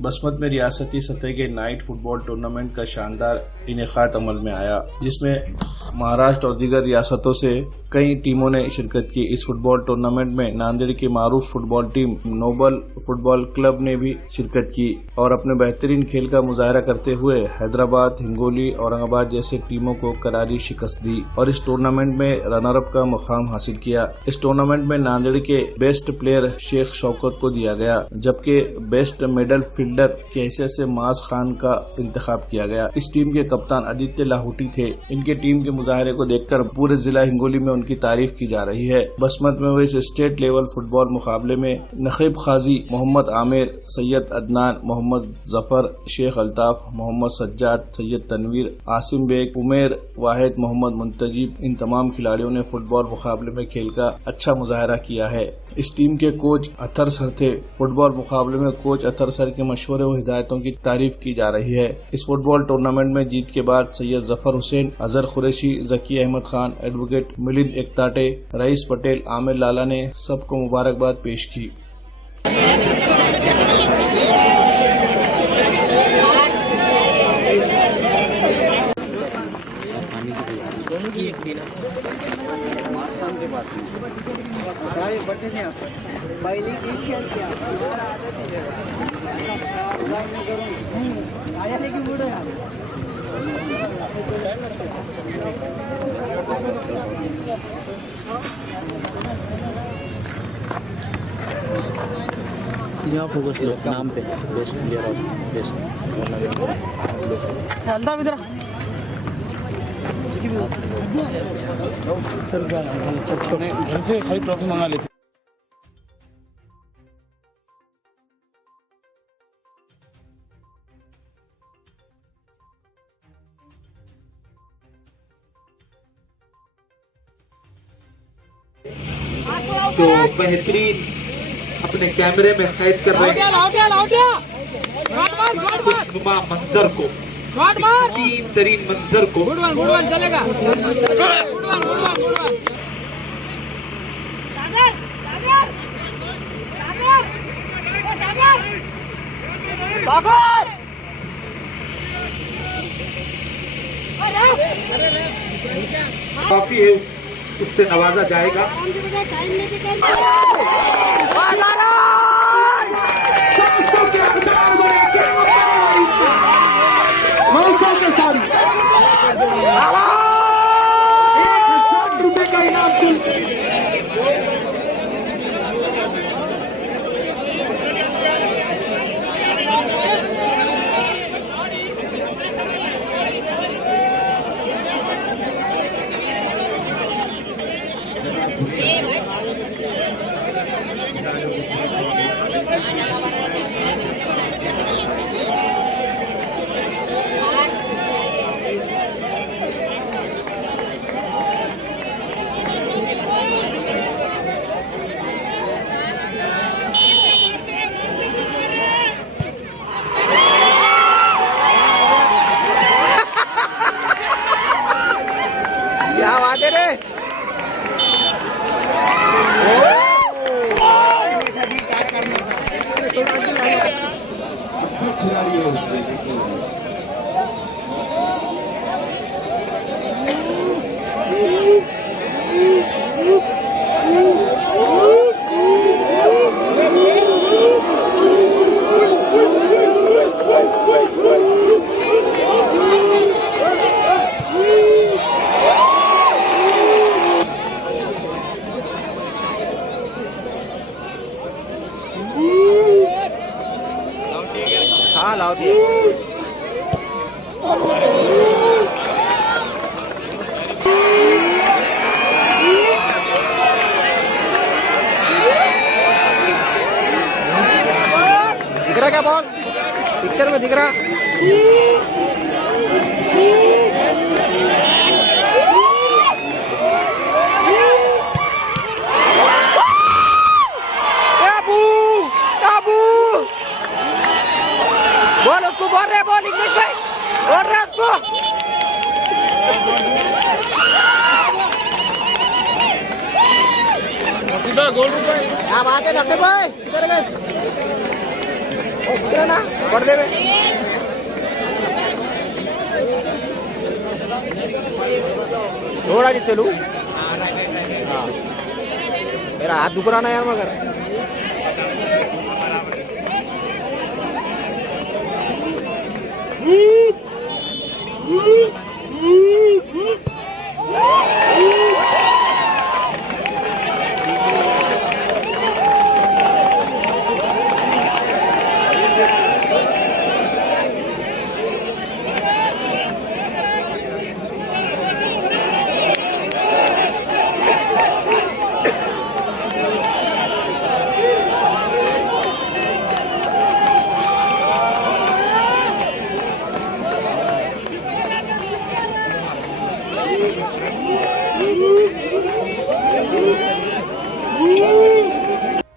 बसमत में रियासती सतह के नाइट फुटबॉल टूर्नामेंट का शानदार इनेकाद अमल में आया, जिसमें महाराष्ट्र और दीगर रियासतों से कई टीमों ने शिरकत की। इस फुटबॉल टूर्नामेंट में नांदेड़ की मारूफ football team Noble football club ने भी शिरकत की और अपने बेहतरीन खेल का मुजाहरा करते हुए हैदराबाद, हिंगोली, औरंगाबाद जैसे टीमों को करारी शिकस्त दी और इस टूर्नामेंट में रनर अप का मुकाम हासिल किया। इस टूर्नामेंट में नांदेड़ के बेस्ट प्लेयर शेख शौकत को दिया गया, जबकि बेस्ट मिडल फील्डर की हैसियत से माज खान का इंतखाब किया गया। इस टीम के कप्तान आदित्य लाहौटी थे। इनके टीम के मुजाहरे को देखकर पूरे जिला हिंगोली में उनकी तारीफ की जा रही है। बसमत में हुए इस स्टेट लेवल फुटबॉल मुकाबले में नकीब खाजी, मोहम्मद आमिर, सैयद अदनान, मोहम्मद जफर, शेख अल्ताफ, मोहम्मद सज्जाद, सैयद तनवीर, आसिम बेग, उमेर वाहिद, मोहम्मद मुंतजीब, इन तमाम खिलाड़ियों ने फुटबॉल मुकाबले में खेल का अच्छा मुजाहरा किया है। इस टीम के कोच अतर सर थे। फुटबॉल मुकाबले में कोच अतर सर के मशवरे व हिदायतों की तारीफ की जा रही है। इस फुटबॉल टूर्नामेंट में जीत के बाद सैयद जफर हुसैन, अजहर कुरैशी, जकी अहमद खान, एडवोकेट मिलिंद एकताटे, रईस पटेल, आमिर लाला ने सबको मुबारकबाद पेश की। के पास पहले यहाँ फोकस लो नाम पे बेस्ट प्लेयर ऑफ बेस्ट घर से खाली ट्रॉफी मंगा लेते। जो बेहतरीन अपने कैमरे में कैद कर रहे हैं खुशनुमा मंजर को, हसीन तरीन मंजर को। चलेगा काफी है, उससे नवाजा जाएगा। ₹1,000 का इनाम। क्या बात है रे? हाँ लाओ दिए। दिख रहा क्या बॉस? पिक्चर में दिख रहा? बोल उसको, बोल रहे, बोल इंग्लिश में बोल रहे उसको। क्या बात है नक्शे भाई, किधर गए? दिख रहा ना पर्दे में थोड़ा नहीं चलू हाँ। मेरा हाथ दुख रहा ना यार मगर